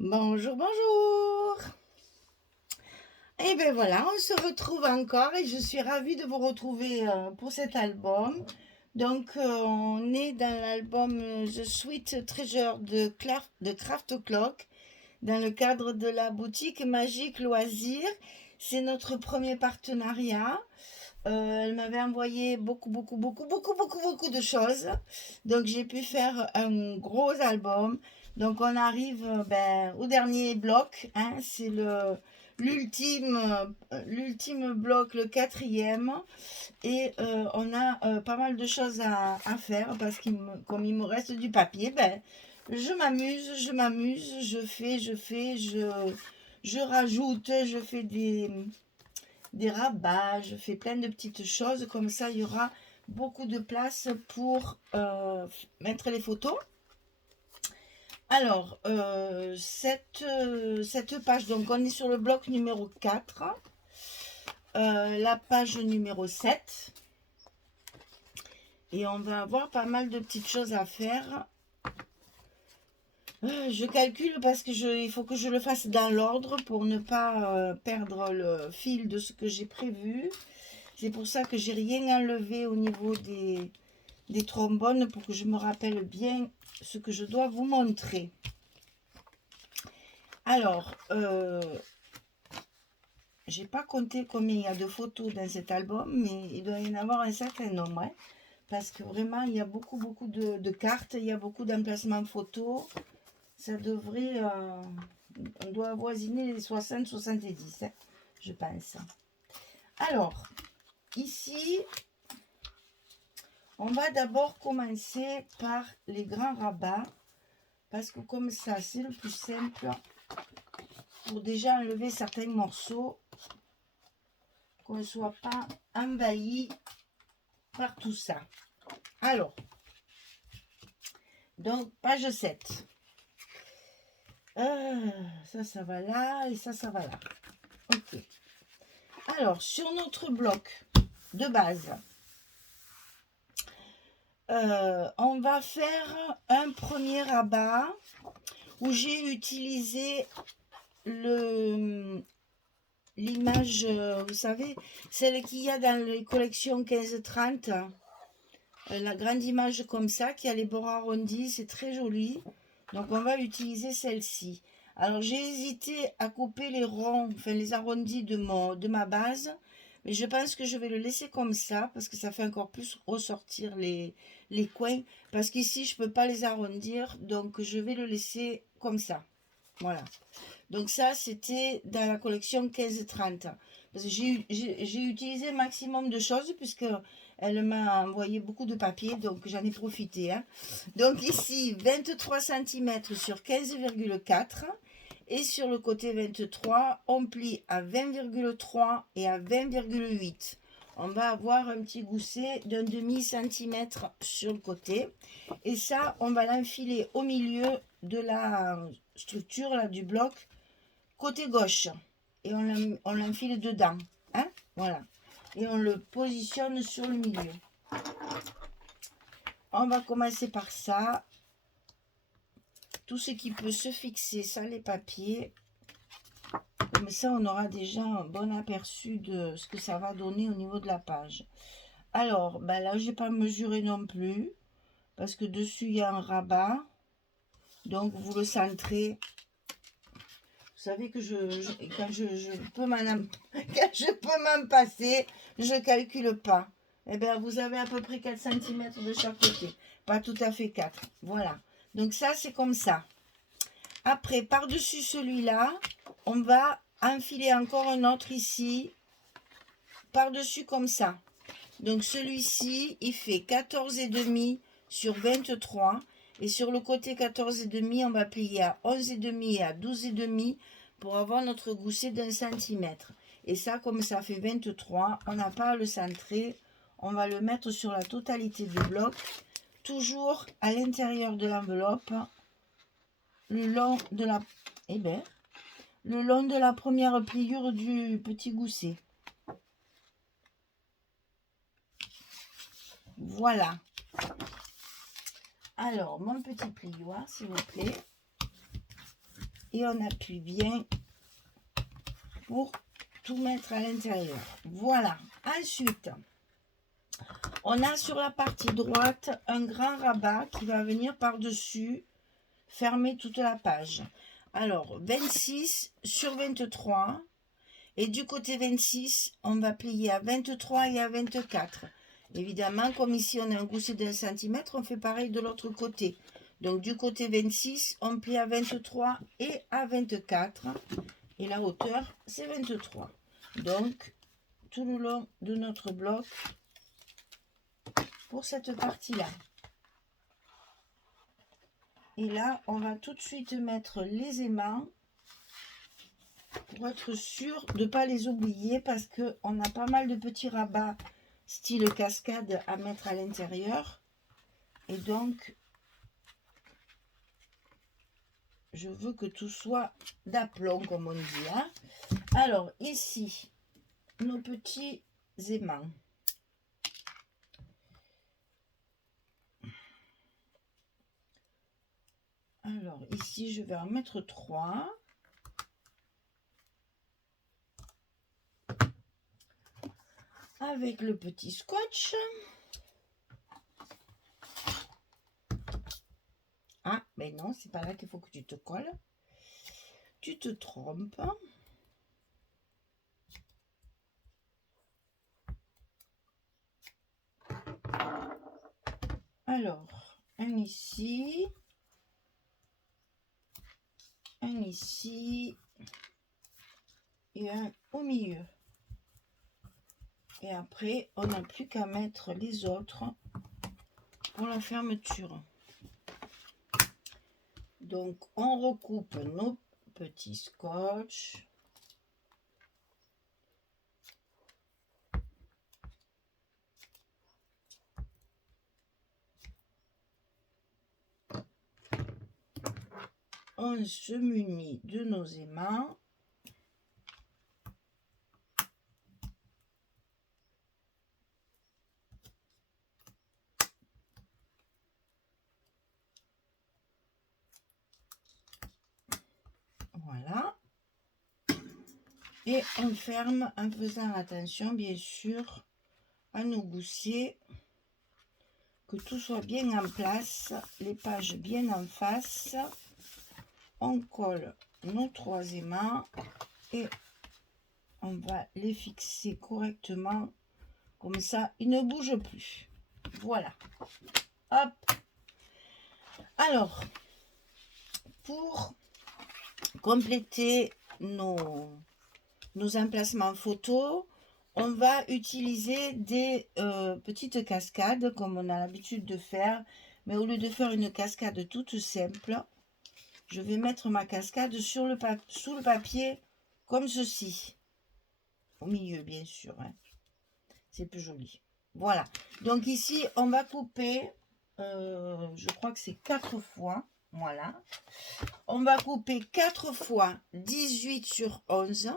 Bonjour, bonjour. Et bien voilà, on se retrouve encore et je suis ravie de vous retrouver pour cet album. Donc, on est dans l'album The Sweet Treasure de Craft Clock dans le cadre de la boutique Magique Loisirs. C'est notre premier partenariat. Elle m'avait envoyé beaucoup de choses. Donc, j'ai pu faire un gros album. Donc, on arrive au dernier bloc, hein, c'est l'ultime bloc, le quatrième. Et on a pas mal de choses à faire parce comme il me reste du papier, je m'amuse, je rajoute, je fais des rabats, je fais plein de petites choses. Comme ça, il y aura beaucoup de place pour mettre les photos. Alors, cette page, donc on est sur le bloc numéro 4, la page numéro 7, et on va avoir pas mal de petites choses à faire. Je calcule parce que il faut que je le fasse dans l'ordre pour ne pas perdre le fil de ce que j'ai prévu. C'est pour ça que j'ai rien enlevé au niveau des trombones pour que je me rappelle bien ce que je dois vous montrer. Alors, j'ai pas compté combien il y a de photos dans cet album, mais il doit y en avoir un certain nombre, hein, parce que vraiment, il y a beaucoup de cartes, il y a beaucoup d'emplacements photos. Ça devrait, on doit avoisiner les 60-70, hein, je pense. Alors, ici, on va d'abord commencer par les grands rabats, parce que comme ça, c'est le plus simple pour déjà enlever certains morceaux, qu'on ne soit pas envahi par tout ça. Alors, donc, page 7. Ça va là, et ça va là. Ok. Alors, sur notre bloc de base, on va faire un premier rabat où j'ai utilisé l'image, vous savez, celle qu'il y a dans les collections 15-30, la grande image comme ça, qui a les bords arrondis, c'est très joli. Donc on va utiliser celle-ci. Alors j'ai hésité à couper les ronds, enfin les arrondis de ma base, mais je pense que je vais le laisser comme ça, parce que ça fait encore plus ressortir les coins, parce qu'ici je ne peux pas les arrondir, donc je vais le laisser comme ça. Voilà. Donc ça, c'était dans la collection 15-30. Parce que j'ai utilisé un maximum de choses, puisque elle m'a envoyé beaucoup de papier, donc j'en ai profité, hein. Donc ici, 23 cm sur 15,4. Et sur le côté 23, on plie à 20,3 et à 20,8. On va avoir un petit gousset d'un demi-centimètre sur le côté. Et ça, on va l'enfiler au milieu de la structure là, du bloc, côté gauche. Et on l'enfile dedans. Hein, voilà. Et on le positionne sur le milieu. On va commencer par ça. Tout ce qui peut se fixer, ça les papiers. Comme ça, on aura déjà un bon aperçu de ce que ça va donner au niveau de la page. Alors, ben là, je n'ai pas mesuré non plus, parce que dessus, il y a un rabat. Donc, vous le centrez. Vous savez que quand je peux m'en passer, je ne calcule pas. Eh bien, vous avez à peu près 4 cm de chaque côté. Pas tout à fait 4. Voilà. Donc, ça, c'est comme ça. Après, par-dessus celui-là, on va enfiler encore un autre ici, par-dessus comme ça. Donc, celui-ci, il fait 14,5 sur 23. Et sur le côté 14,5, on va plier à 11,5 et à 12,5 pour avoir notre gousset d'un centimètre. Et ça, comme ça fait 23, on n'a pas à le centrer. On va le mettre sur la totalité du bloc, toujours à l'intérieur de l'enveloppe, le long de la première pliure du petit gousset. Voilà. Alors, mon petit plioir, s'il vous plaît. et on appuie bien pour tout mettre à l'intérieur. Voilà. Ensuite, on a sur la partie droite un grand rabat qui va venir par-dessus fermer toute la page. Alors, 26 sur 23. Et du côté 26, on va plier à 23 et à 24. Évidemment, comme ici on a un gousset d'1 cm, on fait pareil de l'autre côté. Donc du côté 26, on plie à 23 et à 24. Et la hauteur, c'est 23. Donc, tout le long de notre bloc pour cette partie-là. Et là, on va tout de suite mettre les aimants pour être sûr de ne pas les oublier parce qu'on a pas mal de petits rabats style cascade à mettre à l'intérieur. Et donc, je veux que tout soit d'aplomb, comme on dit. Hein. Alors, ici, nos petits aimants. Alors, ici, je vais en mettre 3. Avec le petit scotch. Ah, mais non, c'est pas là qu'il faut que tu te colles. Tu te trompes. Alors, un ici. Un ici. Et un au milieu. Et après, on n'a plus qu'à mettre les autres pour la fermeture. Donc, on recoupe nos petits scotch. On se munit de nos aimants. Voilà. Et on ferme en faisant attention, bien sûr, à nos goussiers, que tout soit bien en place, les pages bien en face. On colle nos 3 aimants et on va les fixer correctement, comme ça, ils ne bougent plus. Voilà. Hop. Alors, pour compléter nos emplacements photos, on va utiliser des petites cascades comme on a l'habitude de faire, mais au lieu de faire une cascade toute simple, je vais mettre ma cascade sous le papier comme ceci, au milieu bien sûr, hein. C'est plus joli. Voilà, donc ici on va couper, je crois que c'est 4 fois, voilà, on va couper 4 fois 18 sur 11.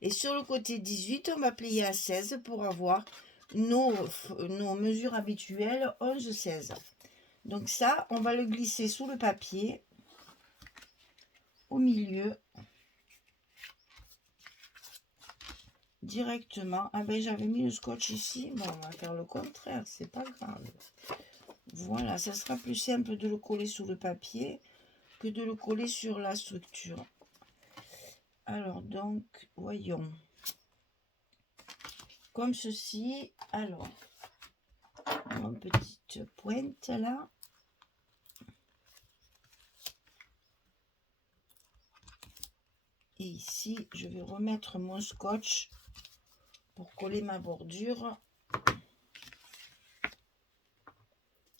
Et sur le côté 18, on va plier à 16 pour avoir nos mesures habituelles 11-16. Donc ça, on va le glisser sous le papier, au milieu, directement. Ah ben j'avais mis le scotch ici, bon on va faire le contraire, c'est pas grave. Voilà, ça sera plus simple de le coller sous le papier que de le coller sur la structure. Alors donc, voyons. Comme ceci. Alors, mon petite pointe là. Et ici, je vais remettre mon scotch pour coller ma bordure.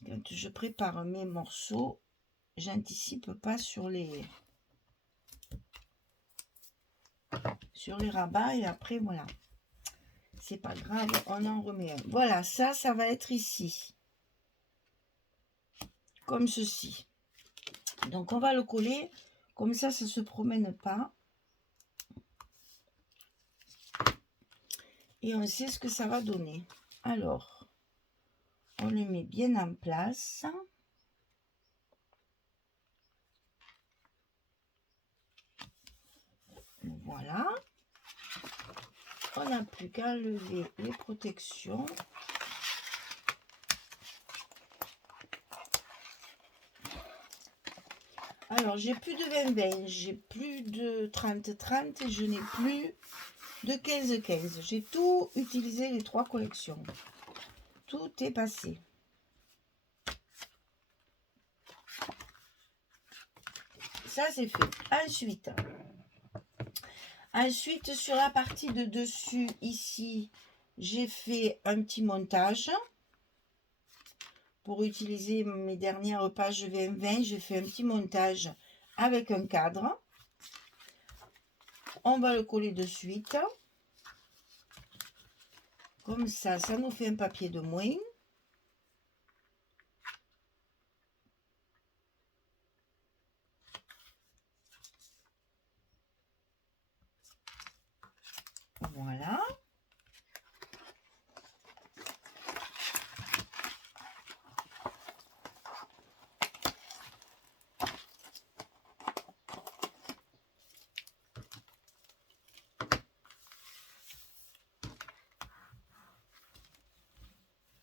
Quand je prépare mes morceaux, j'anticipe pas sur les rabats et après voilà. C'est pas grave, on en remet un. Voilà, ça va être ici. Comme ceci. Donc on va le coller, comme ça se promène pas. Et on sait ce que ça va donner. Alors, on le met bien en place. Voilà. On n'a plus qu'à enlever les protections. Alors, j'ai plus de 20-20, j'ai plus de 30-30 et je n'ai plus de 15-15. J'ai tout utilisé, les 3 collections. Tout est passé. Ça, c'est fait. Ensuite, sur la partie de dessus, ici, j'ai fait un petit montage. Pour utiliser mes dernières pages VM20, j'ai fait un petit montage avec un cadre. On va le coller de suite. Comme ça, ça nous fait un papier de moins. Voilà.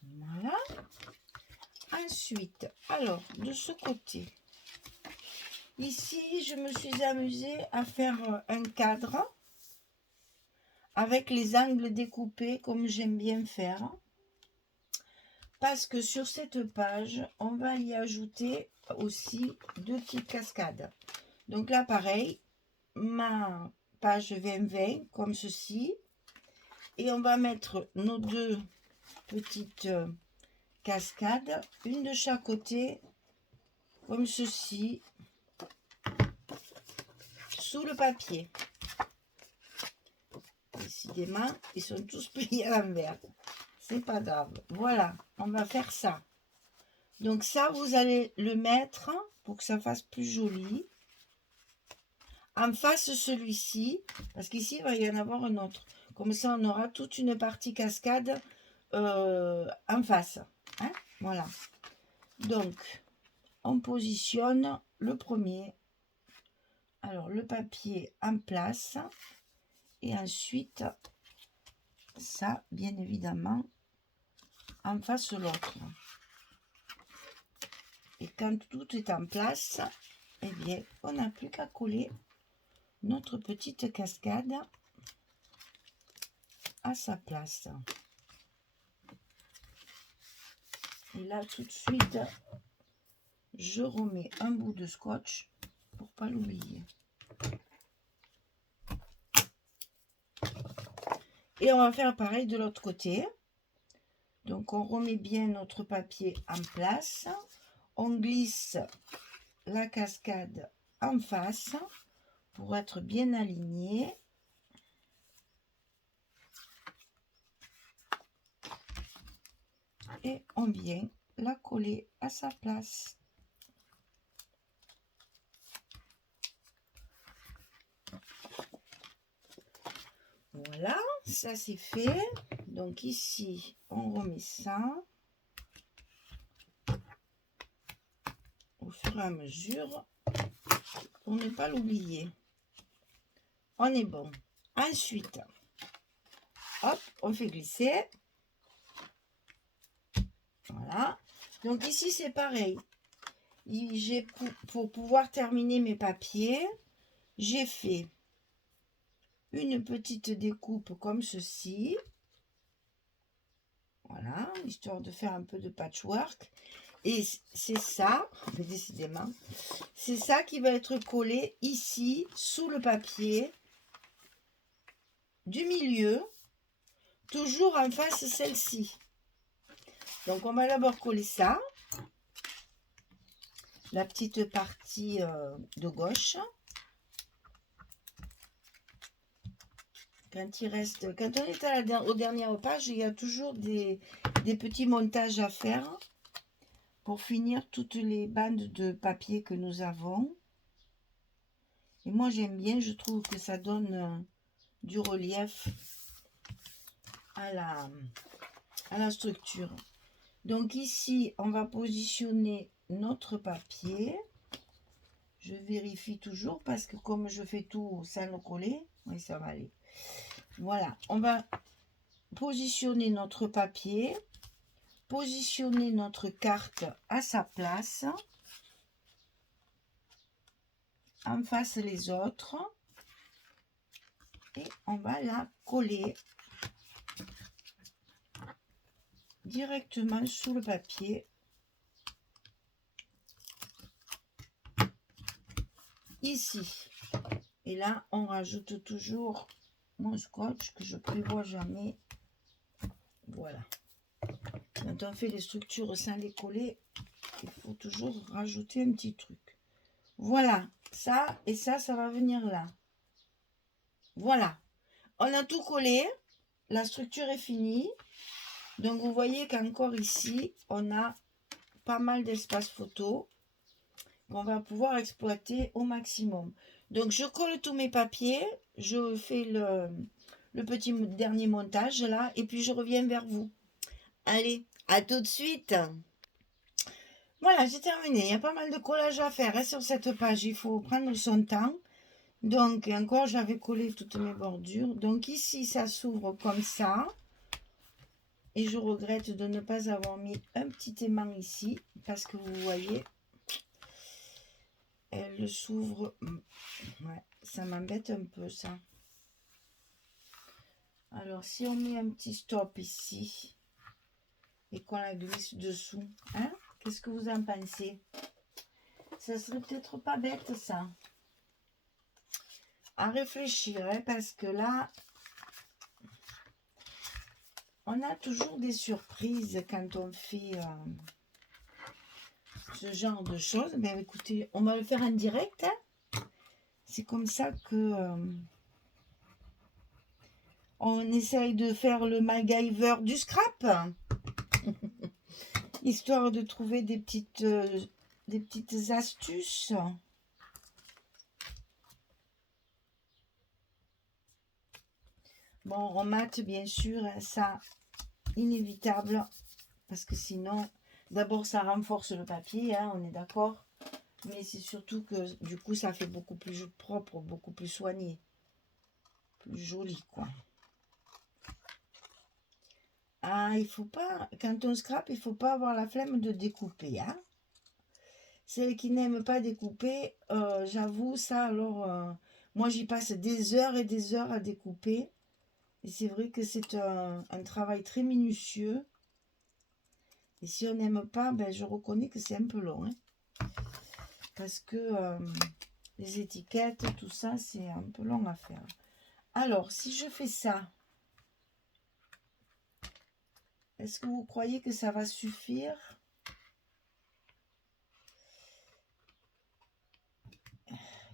Voilà. Ensuite, alors, de ce côté, ici, je me suis amusée à faire un cadre avec les angles découpés comme j'aime bien faire. Parce que sur cette page, on va y ajouter aussi 2 petites cascades. Donc là, pareil, ma page 20-20 comme ceci. Et on va mettre nos 2 petites cascades, une de chaque côté, comme ceci, sous le papier. Décidément, ils sont tous pliés à l'envers. C'est pas grave. Voilà, on va faire ça. Donc ça, vous allez le mettre pour que ça fasse plus joli. En face celui-ci, parce qu'ici, il va y en avoir un autre. Comme ça, on aura toute une partie cascade en face. Hein, voilà. Donc, on positionne le premier. Alors, le papier en place. Et ensuite, ça, bien évidemment, en face l'autre. Et quand tout est en place, eh bien, on n'a plus qu'à coller notre petite cascade à sa place. Et là, tout de suite, je remets un bout de scotch pour pas l'oublier. Et on va faire pareil de l'autre côté. Donc, on remet bien notre papier en place. On glisse la cascade en face pour être bien aligné. Et on vient la coller à sa place. Voilà, ça c'est fait. Donc ici, on remet ça au fur et à mesure pour ne pas l'oublier. On est bon. Ensuite, hop, on fait glisser. Voilà. Donc ici, c'est pareil. J'ai pour pouvoir terminer mes papiers, j'ai fait une petite découpe comme ceci. Voilà, histoire de faire un peu de patchwork. Et c'est ça, décidément, c'est ça qui va être collé ici, sous le papier du milieu, toujours en face celle-ci. Donc, on va d'abord coller ça, la petite partie de gauche. Quand on est aux dernières pages, il y a toujours des petits montages à faire pour finir toutes les bandes de papier que nous avons. Et moi, j'aime bien, je trouve que ça donne du relief à la structure. Donc ici, on va positionner notre papier. Je vérifie toujours parce que comme je fais tout sans le coller, oui, ça va aller. Voilà, on va positionner notre papier, positionner notre carte à sa place, en face les autres, et on va la coller directement sous le papier. Ici. Et là, on rajoute toujours mon scotch que je prévois jamais. Voilà. Quand on fait des structures sans les coller, il faut toujours rajouter un petit truc. Voilà, ça et ça va venir là. Voilà, on a tout collé, la structure est finie. Donc vous voyez qu'encore ici, on a pas mal d'espace photo qu'on va pouvoir exploiter au maximum. Donc je colle tous mes papiers, je fais le petit dernier montage là, et puis je reviens vers vous. Allez, à tout de suite. Voilà, j'ai terminé. Il y a pas mal de collage à faire hein, sur cette page. Il faut prendre son temps. Donc, encore, j'avais collé toutes mes bordures. Donc, ici, ça s'ouvre comme ça. Et je regrette de ne pas avoir mis un petit aimant ici. Parce que vous voyez, elle s'ouvre. Ouais, ça m'embête un peu, ça. Alors, si on met un petit stop ici et qu'on la glisse dessous, hein? Qu'est-ce que vous en pensez? Ça serait peut-être pas bête, ça. À réfléchir, hein, parce que là, on a toujours des surprises quand on fait ce genre de choses. Mais écoutez, on va le faire en direct. Hein. C'est comme ça que on essaye de faire le MacGyver du scrap. Histoire de trouver des petites astuces. Bon, on mate bien sûr, hein, ça, inévitable, parce que sinon, d'abord ça renforce le papier, hein, on est d'accord, mais c'est surtout que du coup ça fait beaucoup plus propre, beaucoup plus soigné, plus joli quoi. Ah, il faut pas, quand on scrape, il faut pas avoir la flemme de découper, hein. Celles qui n'aiment pas découper, j'avoue ça, alors moi j'y passe des heures et des heures à découper. Et c'est vrai que c'est un travail très minutieux. Et si on n'aime pas, ben, je reconnais que c'est un peu long. Hein, parce que les étiquettes, tout ça, c'est un peu long à faire. Alors, si je fais ça, est-ce que vous croyez que ça va suffire?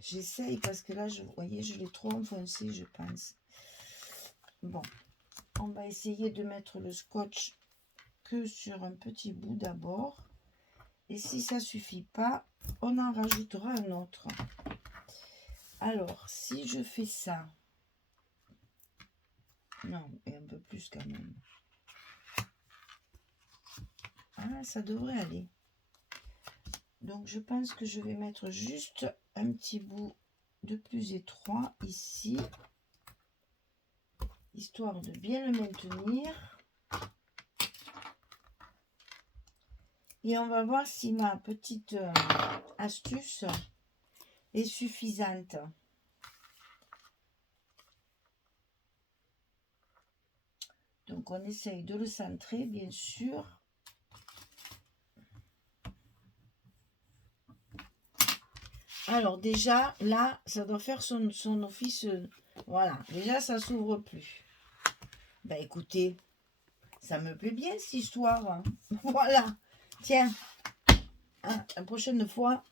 J'essaye parce que là, vous voyez, je l'ai trop enfoncé, je pense. Bon, on va essayer de mettre le scotch que sur un petit bout d'abord. Et si ça suffit pas, on en rajoutera un autre. Alors, si je fais ça, non, et un peu plus quand même. Ah, ça devrait aller. Donc, je pense que je vais mettre juste un petit bout de plus étroit ici, histoire de bien le maintenir. Et on va voir si ma petite astuce est suffisante. Donc, on essaye de le centrer, bien sûr. Alors, déjà, là, ça doit faire son office. Voilà, déjà, ça s'ouvre plus. Ben, écoutez, ça me plaît bien, cette histoire. Voilà. Tiens, hein, la prochaine fois,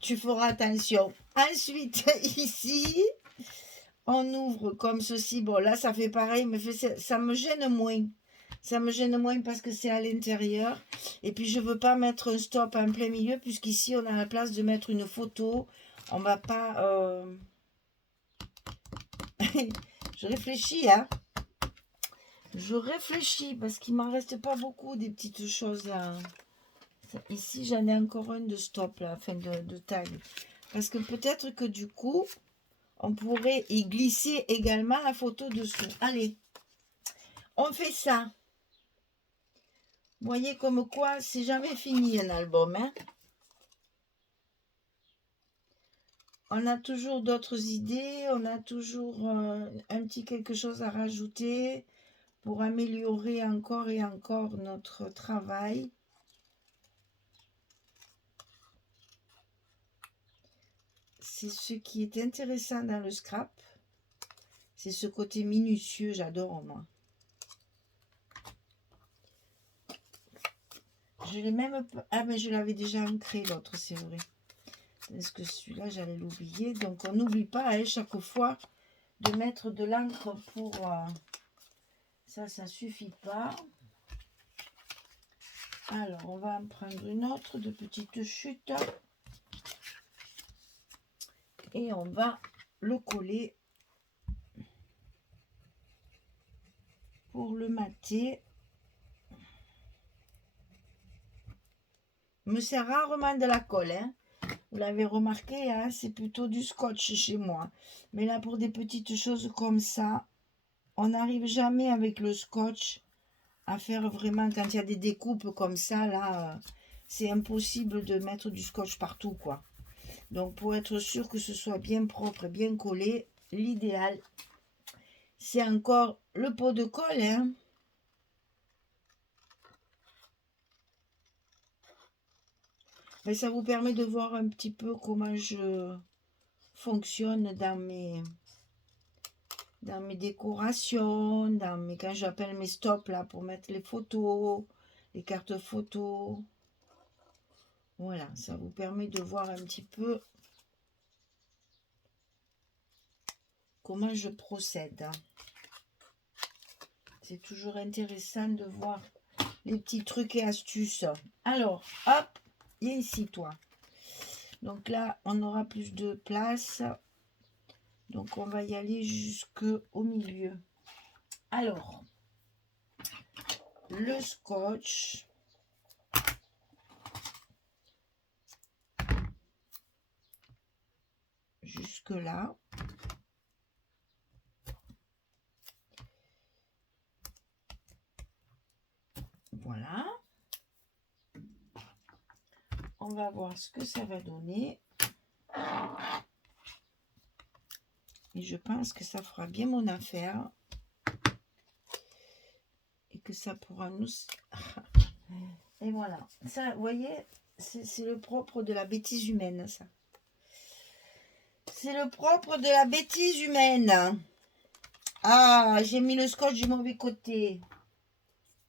tu feras attention. Ensuite, ici, on ouvre comme ceci. Bon, là, ça fait pareil, mais ça me gêne moins. Ça me gêne moins parce que c'est à l'intérieur. Et puis, je ne veux pas mettre un stop en plein milieu, puisqu'ici, on a la place de mettre une photo. On ne va pas... Je réfléchis, hein. Je réfléchis parce qu'il ne m'en reste pas beaucoup des petites choses là. Ici, j'en ai encore un de stop, là, enfin de taille. Parce que peut-être que du coup, on pourrait y glisser également la photo dessous. Allez, on fait ça. Vous voyez comme quoi, c'est jamais fini un album. Hein? On a toujours d'autres idées, on a toujours un petit quelque chose à rajouter pour améliorer encore et encore notre travail. C'est ce qui est intéressant dans le scrap. C'est ce côté minutieux, j'adore moi. Je l'ai même pas... Ah, mais je l'avais déjà ancré l'autre, c'est vrai. Est-ce que celui-là, j'allais l'oublier? Donc, on n'oublie pas hein, chaque fois de mettre de l'encre pour... Ça suffit pas. Alors, on va en prendre une autre de petite chute. Et on va le coller pour le mater. Me sert rarement de la colle. Hein. Vous l'avez remarqué, hein, c'est plutôt du scotch chez moi. Mais là, pour des petites choses comme ça, on n'arrive jamais avec le scotch à faire vraiment, quand il y a des découpes comme ça, là, c'est impossible de mettre du scotch partout, quoi. Donc, pour être sûr que ce soit bien propre et bien collé, l'idéal, c'est encore le pot de colle. Hein. Mais ça vous permet de voir un petit peu comment je fonctionne dans mes décorations, quand j'appelle mes stops là pour mettre les photos, les cartes photos. Voilà, ça vous permet de voir un petit peu comment je procède. C'est toujours intéressant de voir les petits trucs et astuces. Alors, hop, viens ici toi. Donc là, on aura plus de place. Donc, on va y aller jusqu'au milieu. Alors, le scotch. Jusque là. Voilà. On va voir ce que ça va donner. Et je pense que ça fera bien mon affaire. Et que ça pourra nous... Et voilà. Ça, vous voyez, c'est le propre de la bêtise humaine, ça. C'est le propre de la bêtise humaine. Ah, j'ai mis le scotch du mauvais côté.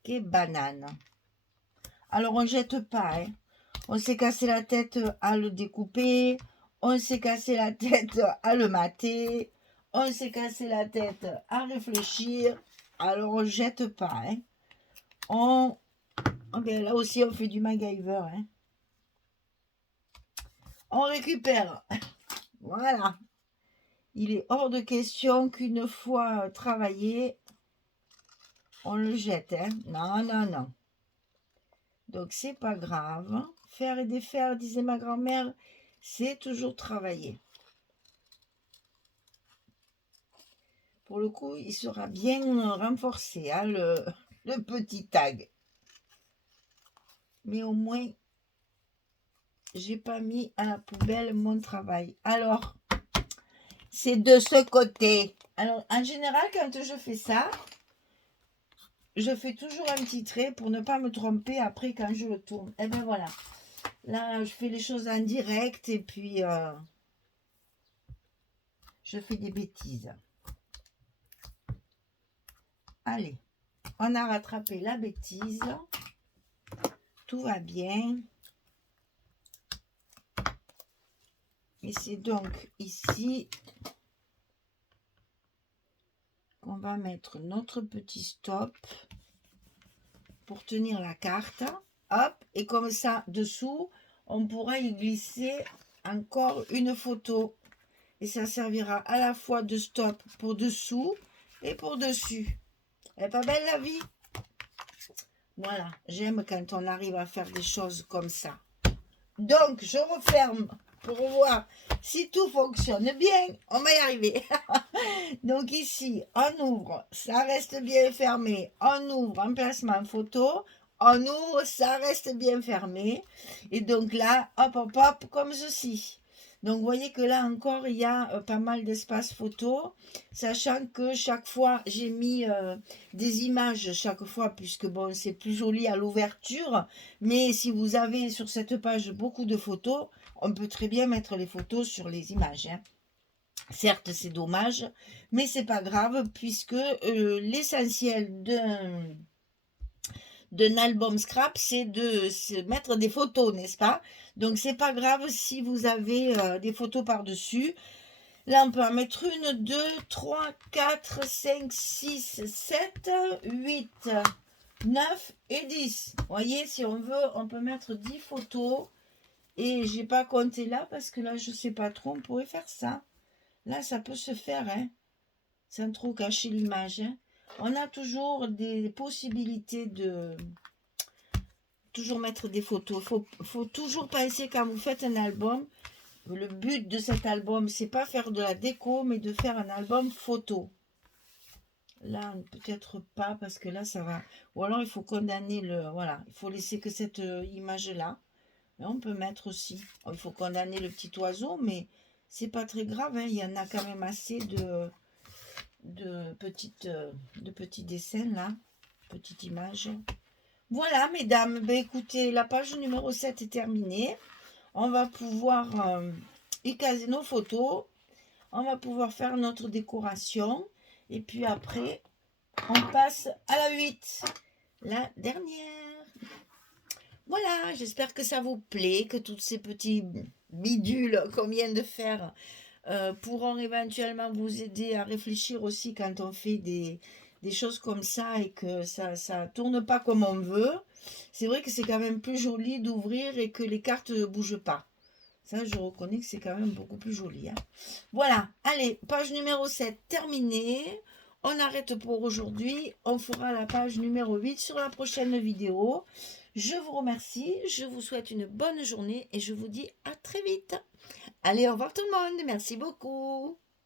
Quelle banane. Alors, on ne jette pas. Hein. On s'est cassé la tête à le découper. On s'est cassé la tête à le mater. On s'est cassé la tête à réfléchir. Alors, on ne jette pas. Hein. Ben là aussi, on fait du MacGyver. Hein. On récupère. Voilà. Il est hors de question qu'une fois travaillé, on le jette. Hein. Non, non, non. Donc, c'est pas grave. Faire et défaire, disait ma grand-mère, c'est toujours travailler. Pour le coup, il sera bien renforcé, hein, le petit tag. Mais au moins, j'ai pas mis à la poubelle mon travail. Alors, c'est de ce côté. Alors, en général, quand je fais ça, je fais toujours un petit trait pour ne pas me tromper après quand je le tourne. Et ben voilà. Là, je fais les choses en direct et puis je fais des bêtises. Allez, on a rattrapé la bêtise. Tout va bien. Et c'est donc ici qu'on va mettre notre petit stop pour tenir la carte. Hop, et comme ça, dessous, on pourra y glisser encore une photo. Et ça servira à la fois de stop pour dessous et pour dessus. Elle est pas belle la vie? Voilà, j'aime quand on arrive à faire des choses comme ça. Donc, je referme pour voir si tout fonctionne bien. On va y arriver. Donc ici, on ouvre, ça reste bien fermé. On ouvre, emplacement photo. On ouvre, ça reste bien fermé. Et donc là, hop, hop, hop, comme ceci. Donc vous voyez que là encore, il y a pas mal d'espace photo. Sachant que chaque fois, j'ai mis des images chaque fois, puisque bon, c'est plus joli à l'ouverture. Mais si vous avez sur cette page beaucoup de photos, on peut très bien mettre les photos sur les images. Hein. Certes, c'est dommage, mais c'est pas grave, puisque l'essentiel d'un album scrap, c'est de se mettre des photos, n'est-ce pas? Donc, c'est pas grave si vous avez des photos par-dessus. Là, on peut en mettre une, 2, 3, 4, 5, 6, 7, 8, 9 et 10. Vous voyez, si on veut, on peut mettre 10 photos. Et j'ai pas compté là, parce que là, je sais pas trop, on pourrait faire ça. Là, ça peut se faire, hein, sans trop cacher l'image. Hein. On a toujours des possibilités de toujours mettre des photos. Faut toujours penser quand vous faites un album, le but de cet album, c'est pas faire de la déco, mais de faire un album photo. Là, peut-être pas, parce que là, ça va. Ou alors, il faut condamner le... Voilà, il faut laisser que cette image-là. On peut mettre aussi. Il faut condamner le petit oiseau, mais c'est pas très grave. Hein. Il y en a quand même assez de petits dessins, là. Petite image. Voilà, mesdames. Ben, écoutez, la page numéro 7 est terminée. On va pouvoir y caser nos photos. On va pouvoir faire notre décoration. Et puis après, on passe à la 8. La dernière. Voilà, j'espère que ça vous plaît, que tous ces petits bidules qu'on vient de faire pourront éventuellement vous aider à réfléchir aussi quand on fait des choses comme ça et que ça ne tourne pas comme on veut. C'est vrai que c'est quand même plus joli d'ouvrir et que les cartes ne bougent pas. Ça, je reconnais que c'est quand même beaucoup plus joli. Hein. Voilà, allez, page numéro 7 terminée. On arrête pour aujourd'hui. On fera la page numéro 8 sur la prochaine vidéo. Je vous remercie, je vous souhaite une bonne journée et je vous dis à très vite. Allez, au revoir tout le monde. Merci beaucoup.